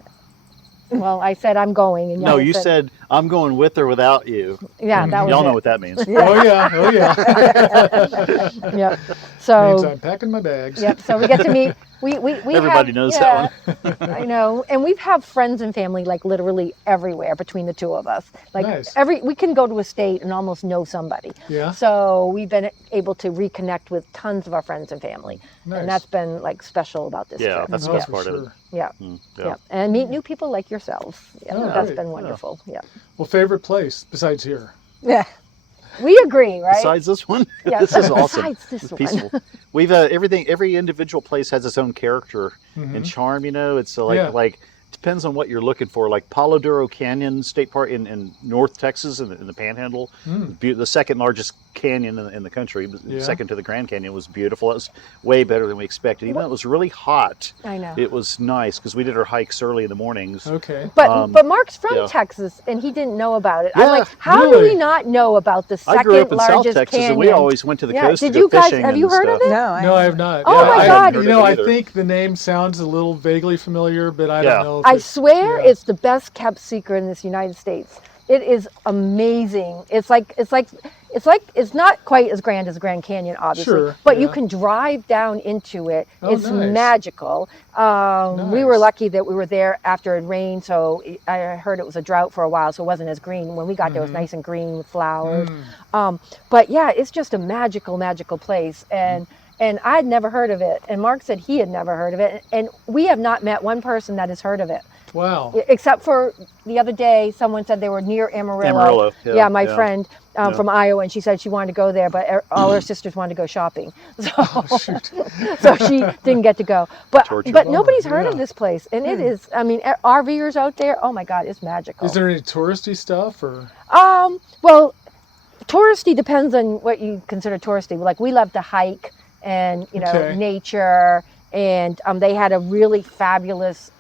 Well, I said I'm going, and No, y'all you said I'm going with or without you. yeah, that was Y'all it. know what that means. Oh, yeah. Oh, yeah. Yep. Means So I'm packing my bags. yep. So we get to meet. We Everybody have, knows yeah, that one. I know, and we have friends and family like literally everywhere between the two of us. Like Nice. we can go to a state and almost know somebody. Yeah. So we've been able to reconnect with tons of our friends and family, Nice. and that's been like special about this Yeah, trip. that's the Oh, best for part of it. sure. Yeah. Yeah. Yeah, and meet new people like yourselves. Yeah, Oh, that's great. been wonderful. Yeah. Well, favorite place besides here? Yeah. We agree, right? Besides this one, Yeah, this is awesome. besides this It's one. peaceful. We've everything. Every individual place has its own character and charm. It's like depends on what you're looking for. Like Palo Duro Canyon State Park in North Texas in the Panhandle, the second largest canyon in the country, second to the Grand Canyon, was beautiful. It was way better than we expected. Even though it was really hot, I know. it was nice because we did our hikes early in the mornings. Okay. But Mark's from yeah. Texas and he didn't know about it. Yeah, I'm like, how do really? we not know about the I grew second up in South largest Texas, canyon? and we always went to the coast Did to you go guys fishing. have you and heard stuff. of it? No, I have not. Oh my I God. hadn't heard You know, of it I either. think the name sounds a little vaguely familiar, but I Yeah. don't know. If I it's- swear yeah. it's the best kept secret in this United States. It is amazing. It's not quite as grand as Grand Canyon, obviously, Sure, but you yeah. can drive down into it. Oh, It's nice. magical. We were Nice. lucky that we were there after it rained, so I heard it was a drought for a while, so it wasn't as green. When we got there, it was nice and green with flowers. But yeah, it's just a magical, magical place. And I'd never heard of it. And Mark said he had never heard of it. And we have not met one person that has heard of it. Wow. Except for the other day, someone said they were near Amarillo. Amarillo, yeah, my yeah. friend from Iowa, and she said she wanted to go there, but all her sisters wanted to go shopping, so so she didn't get to go. But Torture. nobody's heard of yeah. this place, and it is. I mean, RVers out there. Oh my God, it's magical. Is there any touristy stuff or? Well, touristy depends on what you consider touristy. Like we love to hike and Okay. nature, and they had a really fabulous.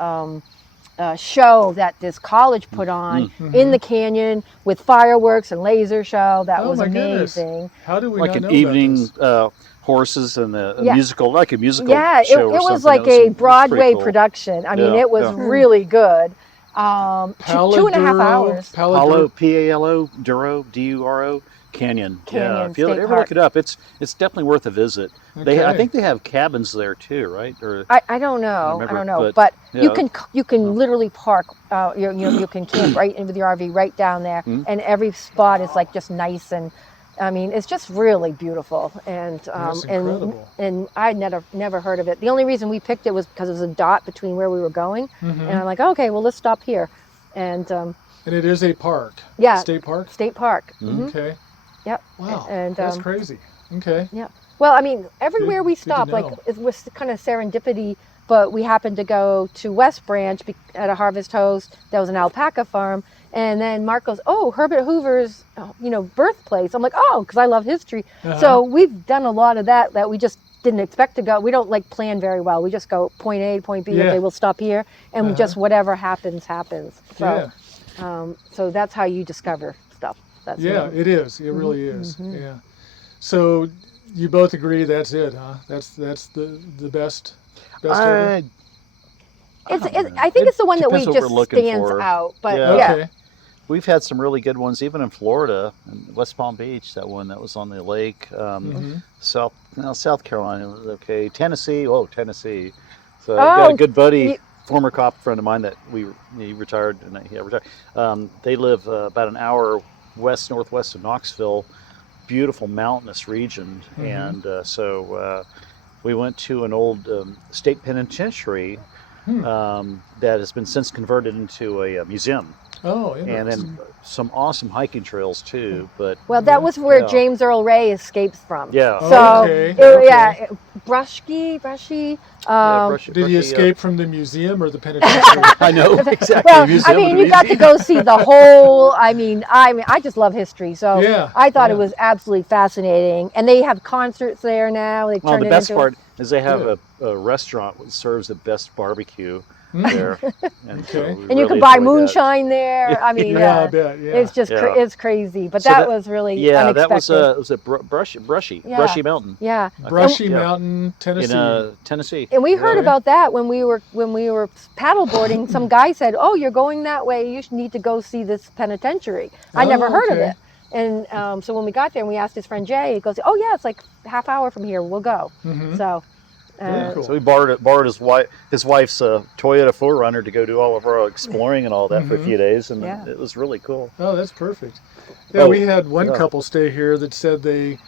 Show that this college put on in the canyon with fireworks and laser show. That Oh, was my goodness. amazing. How do we Like not an know evening about horses and a Yeah. musical, like a musical Yeah, it show or was something. like That was a pretty Broadway cool. production. I mean, Yeah, it was yeah. really good. this? 2.5 hours. Palo Palo Duro Duro Canyon. Canyon Yeah, if you State ever Park. look it up, it's definitely worth a visit. I Okay. think they have cabins there too, right? Or I don't know. I remember, don't know. but, But you yeah. can literally park. You can camp right in with your RV right down there, and every spot is like just nice and. I mean, it's just really beautiful, and That's incredible. and I never heard of it. The only reason we picked it was because it was a dot between where we were going, and I'm like, okay, well, let's stop here, and And it is a park. Yeah. State park. State Park. Okay. Yep. Wow. And That's crazy. Okay. yeah. Well, I mean, everywhere we Good to stop, like know. it was kind of serendipity. But we happened to go to West Branch at a Harvest Host. That was an alpaca farm. And then Mark goes, oh, Herbert Hoover's, birthplace. I'm like, oh, because I love history. So we've done a lot of that we just didn't expect to go. We don't like plan very well. We just go point A, point B. Yeah. Okay, we'll stop here, and we just whatever happens, happens. So, so that's how you discover stuff. That's Yeah, it is. It really is. Yeah. So you both agree that's it, huh? That's the best ever? I think it's the one that we Depends what we're just looking stands for. out. But Yeah. yeah. Okay. We've had some really good ones, even in Florida, in West Palm Beach. That one that was on the lake. South Carolina was okay. Tennessee. So I've got a good buddy, former cop friend of mine that he retired and he retired. They live about an hour northwest of Knoxville. Beautiful mountainous region, and so we went to an old state penitentiary that has been since converted into a museum. Oh, And interesting. then some awesome hiking trails too. But Well, that was where Yeah. James Earl Ray escapes from. yeah, So, Okay. yeah, brushy. Did he escape from the museum or the penitentiary? I know exactly. Well, I Museum mean, of you the got to museum. go see the whole. I mean, I just love history, so Yeah, I thought yeah. it was absolutely fascinating. And they have concerts there now. They Well, turn the it best into. part is they have Good. a restaurant that serves the best barbecue there, and so Okay. we and you really can buy enjoyed that. moonshine there. I mean, Yeah, I bet. Yeah. it's just Yeah. it's crazy. But So that was really Yeah, unexpected. that was brushy Yeah. mountain Yeah. Brushy Yeah. Mountain, Tennessee. in Tennessee. And we heard Really? about that when we were paddleboarding. Some guy said, "Oh, you're going that way. You need to go see this penitentiary." I never heard of okay. it. And so when we got there and we asked his friend Jay, he goes, "Oh yeah, it's like half hour from here. We'll go." So, Very cool. So we borrowed his wife's Toyota 4Runner to go do all of our exploring and all that for a few days, and Yeah. it was really cool. Oh, that's perfect. Yeah, Oh, we had one yeah. couple stay here that said they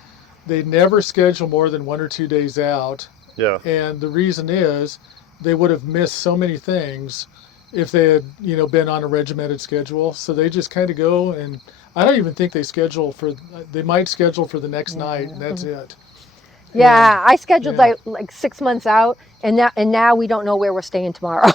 never schedule more than 1 or 2 days out, Yeah. and the reason is they would have missed so many things if they had, been on a regimented schedule. So they just kind of go, and I don't even think they might schedule for the next night, and that's it. Yeah, I scheduled Yeah. like 6 months out, and now we don't know where we're staying tomorrow.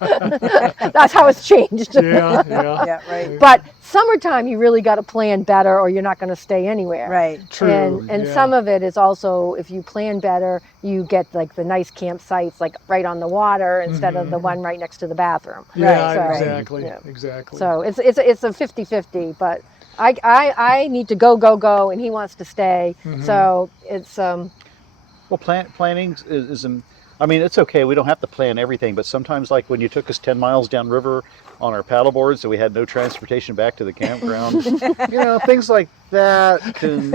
That's how it's changed. Yeah. Yeah, right. But summertime, you really got to plan better, or you're not going to stay anywhere. Right. True. And yeah. some of it is also, if you plan better, you get like the nice campsites like right on the water instead of the one right next to the bathroom. Yeah, So, exactly. yeah. Exactly. So it's a 50-50, but I need to go, and he wants to stay. So it's Well, planning is I mean, it's okay. We don't have to plan everything, but sometimes, like when you took us 10 miles downriver on our paddle boards, and we had no transportation back to the campground, things like that. Can,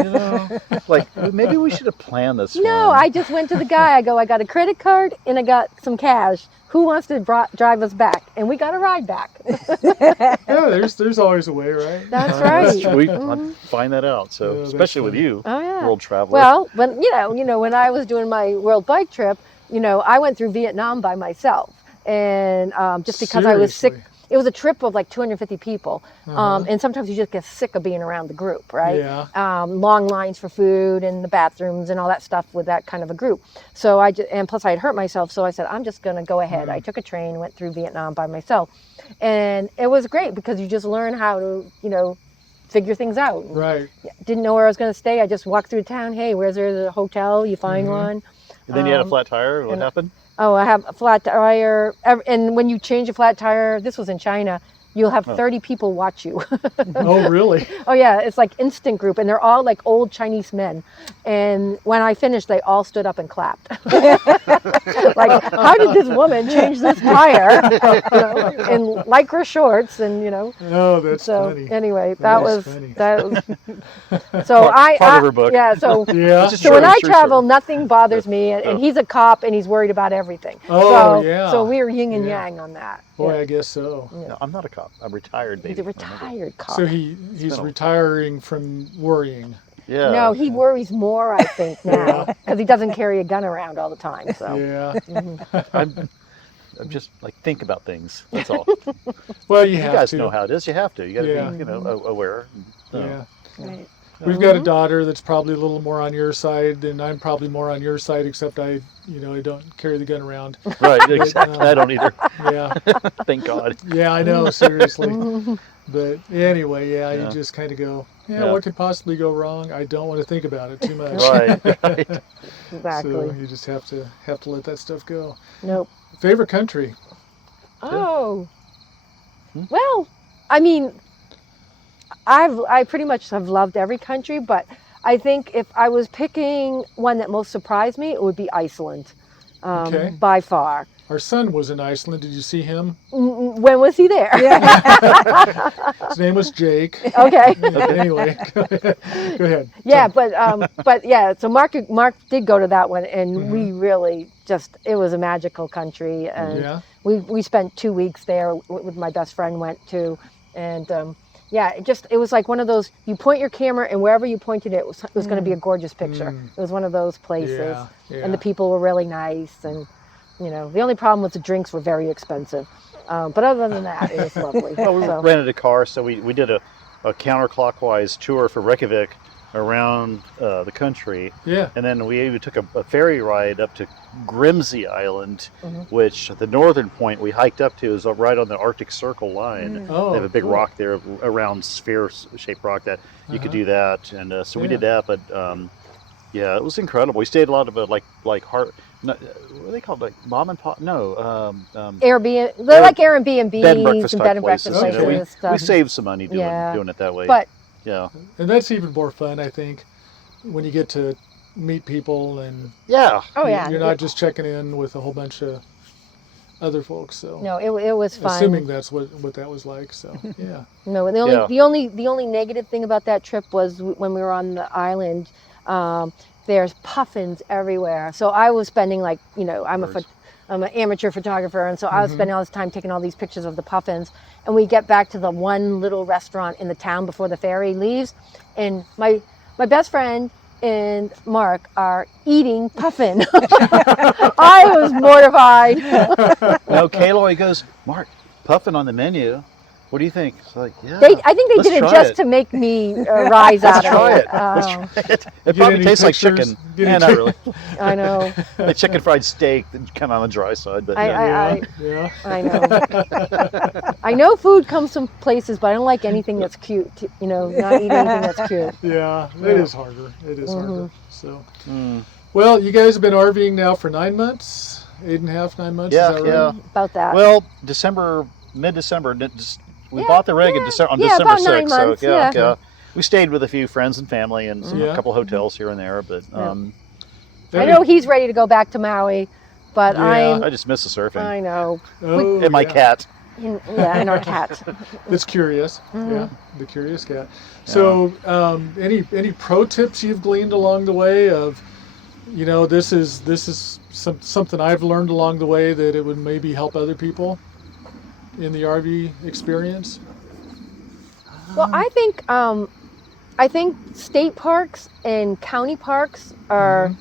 like maybe we should have planned this. no. one. I just went to the guy. I got a credit card and I got some cash. Who wants to drive us back? And we got a ride back. Yeah, there's always a way, right? That's That's right. we find that out. So Yeah, that's especially with funny. you, Oh yeah. world traveler. Well, when when I was doing my world bike trip, I went through Vietnam by myself, and just because I was sick. Seriously? It was a trip of like 250 people, and sometimes you just get sick of being around the group, right? Yeah. Long lines for food and the bathrooms and all that stuff with that kind of a group. So and plus I had hurt myself, so I said I'm just going to go ahead. I took a train, went through Vietnam by myself, and it was great because you just learn how to, figure things out. Right. Didn't know where I was going to stay. I just walked through town. Hey, where's there a hotel? You find one. and then you had a flat tire. What happened? Oh, I have a flat tire. And when you change a flat tire, this was in China, you'll have 30 people watch you. Oh, really? Oh, yeah. It's like instant group. And they're all like old Chinese men. And when I finished, they all stood up and clapped. Like, how did this woman change this tire in lycra shorts? And, Oh, that's so funny. anyway, That that is was funny. so Part of her book. Yeah. So Yeah. It's So when true, I it's true travel, story. nothing bothers me, and he's a cop, and he's worried about everything. Oh, so, yeah. So we're yin and Yeah. yang on that. Boy, Yeah. I guess so. No, I'm not a cop. I'm retired, baby. He's a Remember? retired cop. So he's retiring from worrying. Yeah. No, he worries more, I think, now, because he doesn't carry a gun around all the time. So Yeah. I'm just like think about things. That's all. Well, you You have guys to. know how it is. You have to. You got to Yeah. be, aware. Yeah. Right. We've got a daughter that's probably a little more on your side, and I'm probably more on your side, except I don't carry the gun around. Right. Exactly. I don't either. Yeah. Thank God. Yeah, I know, seriously. But anyway, you Yeah. just kind of go, Yeah. what could possibly go wrong? I don't want to think about it too much. Right. Right. exactly. So you just have to let that stuff go. Nope. Favorite country? Oh. Well, I mean, I pretty much have loved every country, but I think if I was picking one that most surprised me, it would be Iceland, Okay. by far. Our son was in Iceland. Did you see him? When was he there? His name was Jake. Okay. Anyway, go ahead. Yeah, but yeah. So Mark did go to that one, and we really it was a magical country, and Yeah. we spent 2 weeks there with my best friend went to, and yeah, it was like one of those, you point your camera and wherever you pointed it was going to be a gorgeous picture. It was one of those places, Yeah. and the people were really nice, and the only problem was the drinks were very expensive, but other than that, it was lovely. Well, we So- rented a car, so we did a counterclockwise tour for Reykjavik around the country, Yeah. and then we even took a ferry ride up to Grimsey Island, which the northern point we hiked up to is right on the Arctic Circle line. Oh, They have a big cool. rock there, a round sphere-shaped rock that you could do that, and so we did that. But yeah, it was incredible. We stayed a lot of like heart. What are they called? Like mom and pop? No. Airbnb, they're like Airbnbs Bed and breakfast and type bed and breakfast places. places. Okay. Stuff. We saved some money doing Yeah. it that way. But yeah. And that's even more fun, I think, when you get to meet people and Yeah. oh yeah, you're not just checking in with a whole bunch of other folks. So no, it was fun. assuming that's what that was like. So yeah. No, the only negative thing about that trip was when we were on the island. There's puffins everywhere. So I was spending I'm an amateur photographer, and so I was spending all this time taking all these pictures of the puffins. And we get back to the one little restaurant in the town before the ferry leaves, and my best friend and Mark are eating puffin. I was mortified. No, Kayla goes, Mark, puffin on the menu. What do you think? It's like, yeah. I think they let's did it try just it. to make me rise out Let's of try it. it. Let's Oh, try it. It Get probably any tastes like pictures? chicken. Get Yeah, any not really. I know. Like chicken fried steak, kind of on the dry side. But Yeah. I know. I know food comes from places, but I don't like anything that's cute. You know, not eating anything that's cute. Yeah, Yeah. it is harder. It is harder. Mhm. So, Mm. well, you guys have been RVing now for 9 months, 8.5, 9 months. Yeah, is that right? yeah. About that. Well, mid-December, we Yeah, bought the rig on December about 9 6th. months, So yeah, yeah. we stayed with a few friends and family and Yeah. a couple of hotels here and there. But I know he's ready to go back to Maui, but Yeah. I just miss the surfing I know. Oh, and my yeah. cat. And our cat. It's curious. Mhm. Yeah, the curious cat. So, any pro tips you've gleaned along the way of, you know, this is something I've learned along the way that it would maybe help other people in the RV experience? Well, I think state parks and county parks are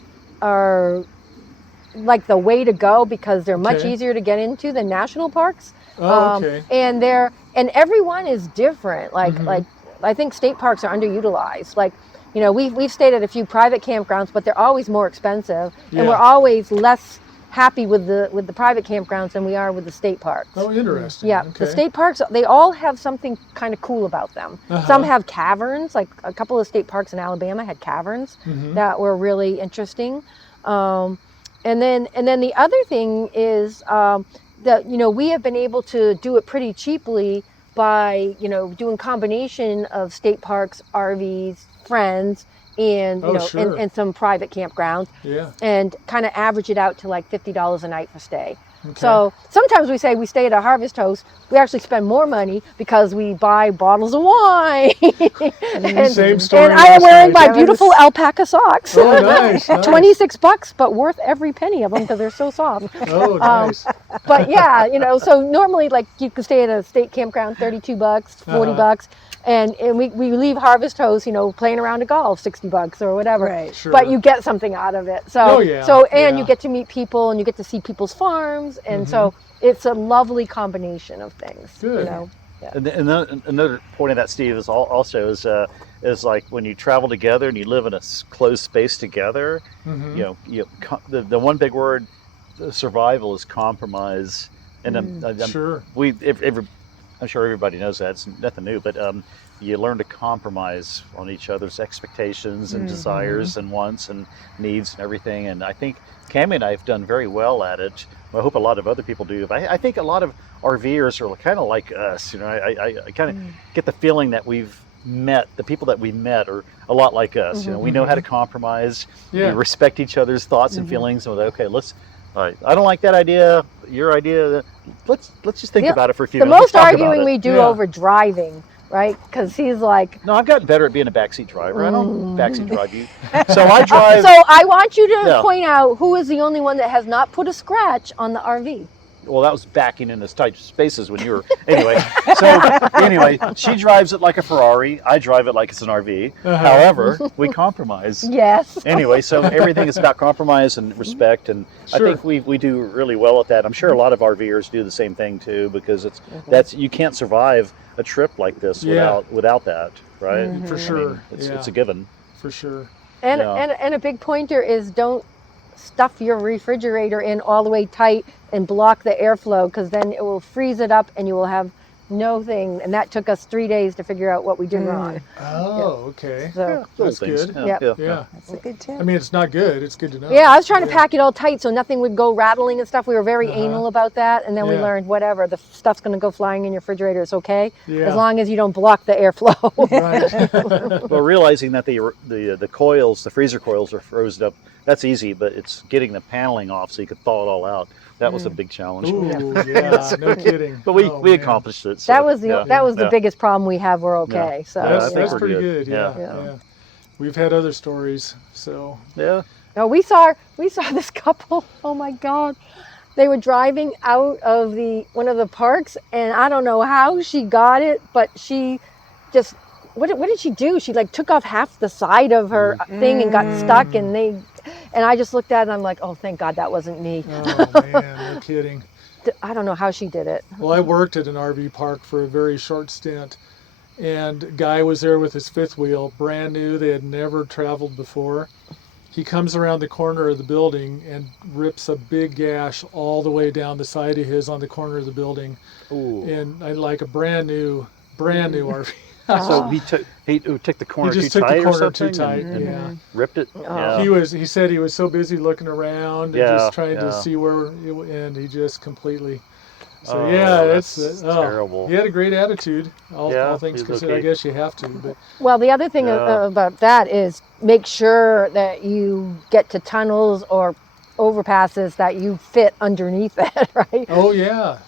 like the way to go because they're much Okay. easier to get into than national parks. Oh, okay. And everyone is different. Like Mhm. like I think state parks are underutilized. Like, you know, we've stayed at a few private campgrounds, but they're always more expensive, and we're Yeah. always less happy with the private campgrounds than we are with the state parks. Oh, interesting. Yeah, Okay. the state parks, they all have something kind of cool about them. Uh-huh. Some have caverns, like a couple of state parks in Alabama had caverns Mhm. that were really interesting. And then the other thing is that, you know, we have been able to do it pretty cheaply by, you know, doing combination of state parks, RVs, friends, and Oh, sure. and some private campgrounds, Yeah. and kind of average it out to like $50 a night for stay. Okay. So sometimes we say we stay at a Harvest Host. We actually spend more money because we buy bottles of wine. Same story And I am last wearing night. my beautiful alpaca socks. Oh, nice, nice. $26, but worth every penny of them because they're so soft. Oh, nice. But yeah, you know, so normally like you could stay at a state campground, $32, $40, and we leave Harvest Host, you know, playing around a golf, $60 or whatever. Right. Sure. But you get something out of it. So Oh, yeah, and you yeah. get to meet people and you get to see people's farms, and so it's a lovely combination of things. Good. You know. And another point of that, Steve, is also is like when you travel together and you live in a closed space together. Mhm. You know, the one big word, survival, is compromise. And Sure. I'm sure everybody knows that. It's nothing new, but you learn to compromise on each other's expectations and desires and wants and needs and everything. And I think Cammy and I have done very well at it. I hope a lot of other people do. But I think a lot of RVers are kind of like us. You know, I kind of get the feeling that the people that we met are a lot like us. You know, we know how to compromise. Yeah. We respect each other's thoughts and feelings. And we're like, okay, all right, I don't like that idea. Your idea. Let's just think Yeah, about it for a few The minutes. most Let's talk about arguing it. we do Yeah. over driving, right? Because he's like, No, I've gotten better at being a backseat driver. I don't backseat drive you. So I drive. so I want you to Yeah. point out who is the only one that has not put a scratch on the RV. Well, that was backing in those tight spaces when you were. Anyway, she drives it like a Ferrari. I drive it like it's an RV. However, we compromise. Yes. Anyway, so everything is about compromise and respect, and Sure. I think we do really well at that. I'm sure a lot of RVers do the same thing too, because you can't survive a trip like this Yeah. without that, right? For I sure. mean, it's Yeah. a given. For sure. And, Yeah. and a big pointer is don't stuff your refrigerator in all the way tight and block the airflow, because then it will freeze it up and you will have no thing. And that took us 3 days to figure out what we did wrong. Oh, okay. So Little That's things. good. Yep. Yeah. That's a good tip. I mean, it's not good. It's good to know. yeah, I was trying to pack it all tight so nothing would go rattling and stuff. We were very anal about that, and then we Yeah. learned whatever, the stuff's going to go flying in your refrigerator. It's okay Yeah. as long as you don't block the airflow. Right. Well, realizing that the coils, the freezer coils, are frozen up, that's easy. But it's getting the paneling off so you could thaw it all out. That was a big challenge. Ooh, yeah. No kidding. But we Oh, man. accomplished it. So, that was the yeah. that was the Yeah. biggest problem we have. We're okay. So Yeah, I That's, think that's we're pretty good. good. Yeah. Yeah. Yeah. We've had other stories. So, Yeah. no, we saw this couple. Oh my God. They were driving out of one of the parks, and I don't know how she got it, but she just what did she do? She like took off half the side of her thing and got stuck, and I just looked at it and I'm like, oh, thank God that wasn't me. Oh man, no kidding. I don't know how she did it. Well, I worked at an RV park for a very short stint, and a guy was there with his fifth wheel, brand new. They had never traveled before. He comes around the corner of the building and rips a big gash all the way down the side of his on the corner of the building. Ooh. And I like a brand new RV. So he took the corner He just too took the tight or corner something too tight, and yeah. ripped it. Yeah. He said he was so busy looking around and Yeah, just trying to yeah. see where and he just completely. So Oh, yeah, that's it's terrible. He had a great attitude. All things he's considered, I okay. guess you have to. But Well, the other thing Yeah. about that is make sure that you get to tunnels or overpasses that you fit underneath it, right? oh yeah.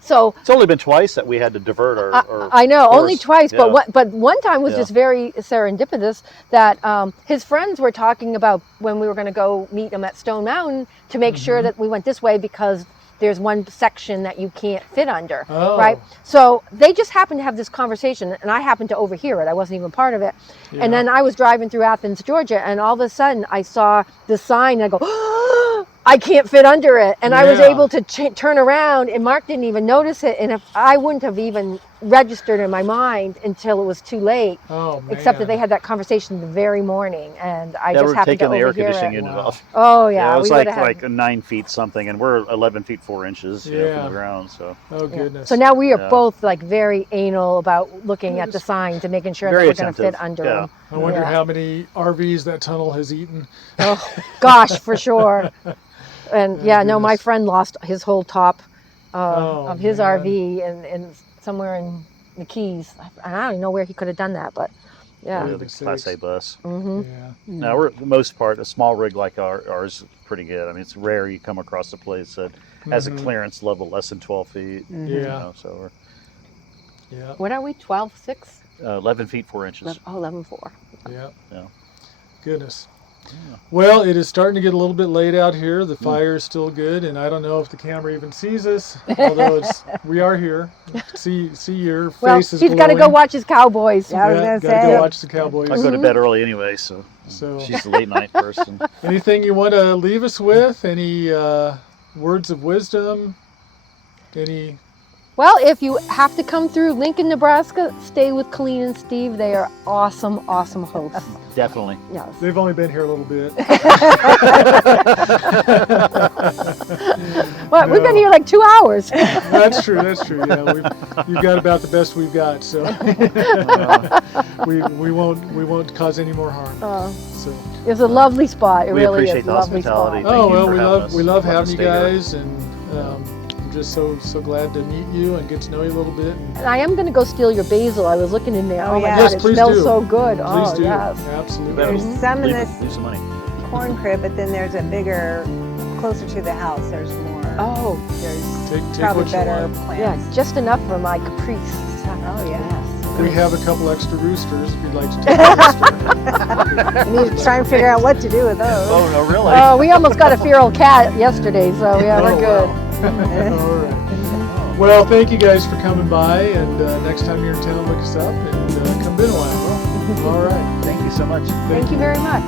So It's only been twice that we had to divert our I know, course. only twice, Yeah. but one time was Yeah. just very serendipitous that his friends were talking about when we were going to go meet him at Stone Mountain to make sure that we went this way because there's one section that you can't fit under, Oh. right? So they just happened to have this conversation, and I happened to overhear it. I wasn't even part of it. Yeah. And then I was driving through Athens, Georgia, and all of a sudden I saw the sign, and I go, I can't fit under it. And I was Yeah. able to turn around, and Mark didn't even notice it. And if I wouldn't have even registered in my mind until it was too late, Oh man. except that they had that conversation the very morning, and I Yeah, just we're happened to taking the air overhear conditioning it. unit Wow. off. Oh yeah, it was we like would have had. 9 feet something, and we're 11 feet 4 inches you know, Yeah. from the ground. So Oh goodness. So now we are Yeah. both like very anal about looking at the signs and making sure Very that we're going to attentive. fit under Yeah. them. I wonder Yeah. how many RVs that tunnel has eaten. Oh gosh, for sure. And Oh, yeah, no, my goodness. friend lost his whole top Oh, of his man. RV and somewhere in the Keys. I don't even know where he could have done that, but yeah. yeah, the Class A bus. Hmm. Yeah. Now we're for the most part a small rig like ours is pretty good. I mean, it's rare you come across a place that has a clearance level less than 12 feet. Yeah. You know, so we're Yeah. What are we? 12.6? 11 feet 4 inches. Oh, 11.4. Yeah. Yeah. Goodness. Well, it is starting to get a little bit late out here. The fire is still good, and I don't know if the camera even sees us, although we are here. See your face Well, is he's glowing. got to go watch his Cowboys. Yeah, I was gonna gotta say. go watch the Cowboys. I go to bed early anyway, so So- she's a late night person. Anything you want to leave us with? Any words of wisdom? Any? Well, if you have to come through Lincoln, Nebraska, stay with Colleen and Steve. They are awesome, awesome hosts. Definitely. Yes. They've only been here a little bit. Well, we've been here like 2 hours. That's true. Yeah, you've got about the best we've got, so we won't cause any more harm. So. It's a lovely spot. It We really appreciate is a the lovely hospitality. spot. Thank Oh you well, for we having us. love Let us having you stay here. guys, and I'm just so glad to meet you and get to know you a little bit. And And I am going to go steal your basil. I was looking in there. Oh, Oh, my yeah. God, Yes, it please smells do. so good. Please Oh, do. yes. Absolutely. Better There's some in leave, this leave some money. corn crib, but then there's a bigger, closer to the house. There's more. Oh, There's Take probably what you better want. yeah, plants. just enough for my caprice. Oh, yeah. Yes. We have a couple extra roosters if you'd like to take a rooster. You need to try and figure out what to do with those. Oh no, really? Oh, we almost got a feral cat yesterday, so yeah, we're Oh, good. wow. All right. Well, thank you guys for coming by, and next time you're in town, look us up and come in a while. All right. Thank you so much. Thank you very much.